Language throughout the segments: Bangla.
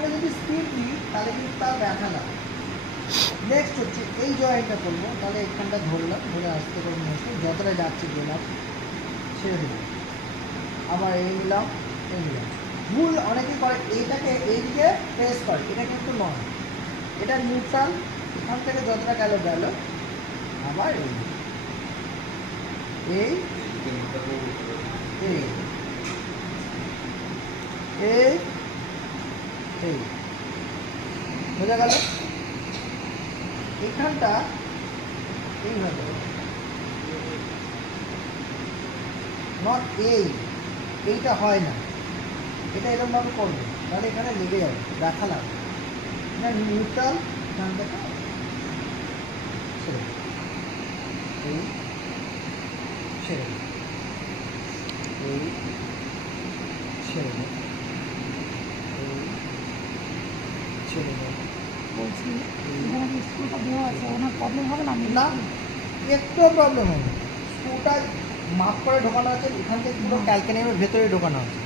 এখানে যদি স্পিড দিই তাহলে কিন্তু তার ব্যথা না। নেক্সট হচ্ছে এই জয়েন্টটা করবো, তাহলে এখানটা ধরলাম, ধরে আস্তে করে নিয়ে আসলাম, যতটা যাচ্ছে গেলাম, ছেড়ে দিলাম, আবার এই নিলাম, এই নিলাম। ভুল অনেকেই করে এইটাকে এইদিকে প্রেস করে, এটা কিন্তু নয়, এটা নিউট্রাল, এখান থেকে যতটা গেল গেল, আবার এই এই এই এই এই বোঝা গেল। এখানটা এইভাবে, নট এইটা হয় না, এটা এরকমভাবে করবে, তাহলে এখানে লেগে যাবে, ব্যথা লাগবে। এটা নিউট্রাল, এখান থেকে ছেড়ে এই ছেড়ে এই ছেড়ে এই ছেড়ে বলছি এখানে স্কুলটা দেওয়া আছে, ওনার প্রবলেম হবে না? না, একটু প্রবলেম হবে। স্ক্রুটা মাপ করে ঢোকানো আছে, এখান থেকে পুরো ক্যালকেনিয়ামের ভেতরে ঢোকানো আছে,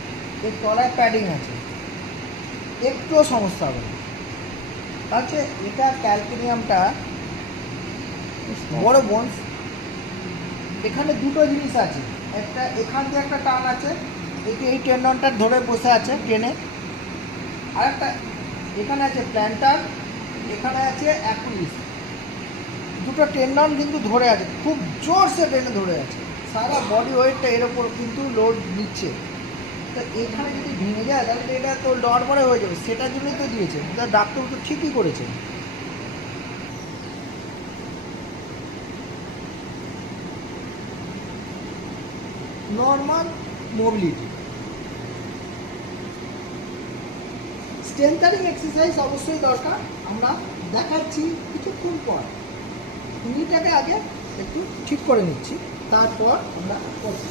এর তলায় প্যাডিং আছে, একটুও সমস্যা হবে না। তাহলে এটা ক্যালকেনিয়ামটা বড় বোন, এখানে দুটো জিনিস আছে, একটা এখান থেকে একটা টান আছে, এই টেন্ডনটা ধরে বসে আছে টেনে, আর একটা এখানে আছে প্ল্যান্টার, এখানে আছে অ্যাকুলিস, দুটো টেন্ডন কিন্তু ধরে আছে, খুব জোরসে টেনে ধরে আছে, সারা বডি ওয়েটটা এর ওপর কিন্তু লোড নিচ্ছে। তো এখানে যদি ভেঙে যায় তাহলে এটা তো নড়বড়ে হয়ে যাবে, সেটার জন্যই তো দিয়েছে, ডাক্তার তো ঠিকই করেছে। নর্মাল মোবিলিটি, স্ট্রেংথানিং এক্সারসাইজ অবশ্যই দরকার, আমরা দেখাচ্ছি কিছুক্ষণ পর। নিটাকে আগে একটু ঠিক করে নিচ্ছি, তারপর আমরা করছি।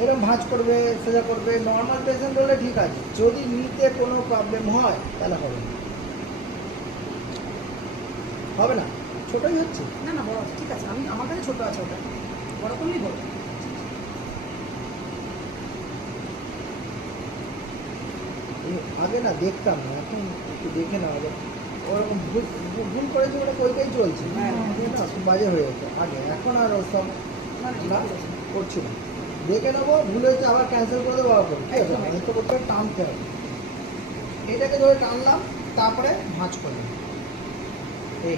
এরকম ভাঁজ করবে, সোজা করবে, নর্মাল পেশেন্ট হলে ঠিক আছে, যদি নিতে কোনো প্রবলেম হয় তাহলে হবে না, হবে না, ছোটোই হচ্ছে। না না, বড় আছে, ঠিক আছে, আমি আমার কাছে ছোটো আছে, ওটা বড় করলেই বড়। আগে না দেখতাম না, এখন একটু দেখে না, আগে ওরকম ভুল করেছে, ওটা কইটাই চলছে, না খুব বাজে হয়ে যেত আগে, এখন আর ওসব না করছি না, দেখে নেবো, ভুল হয়েছে আবার ক্যান্সেল করে দেবো, আবার ঠিক আছে, আমি তো করতে টানতে হবে, এটাকে ধরে টানলাম, তারপরে ভাঁজ করলাম, এই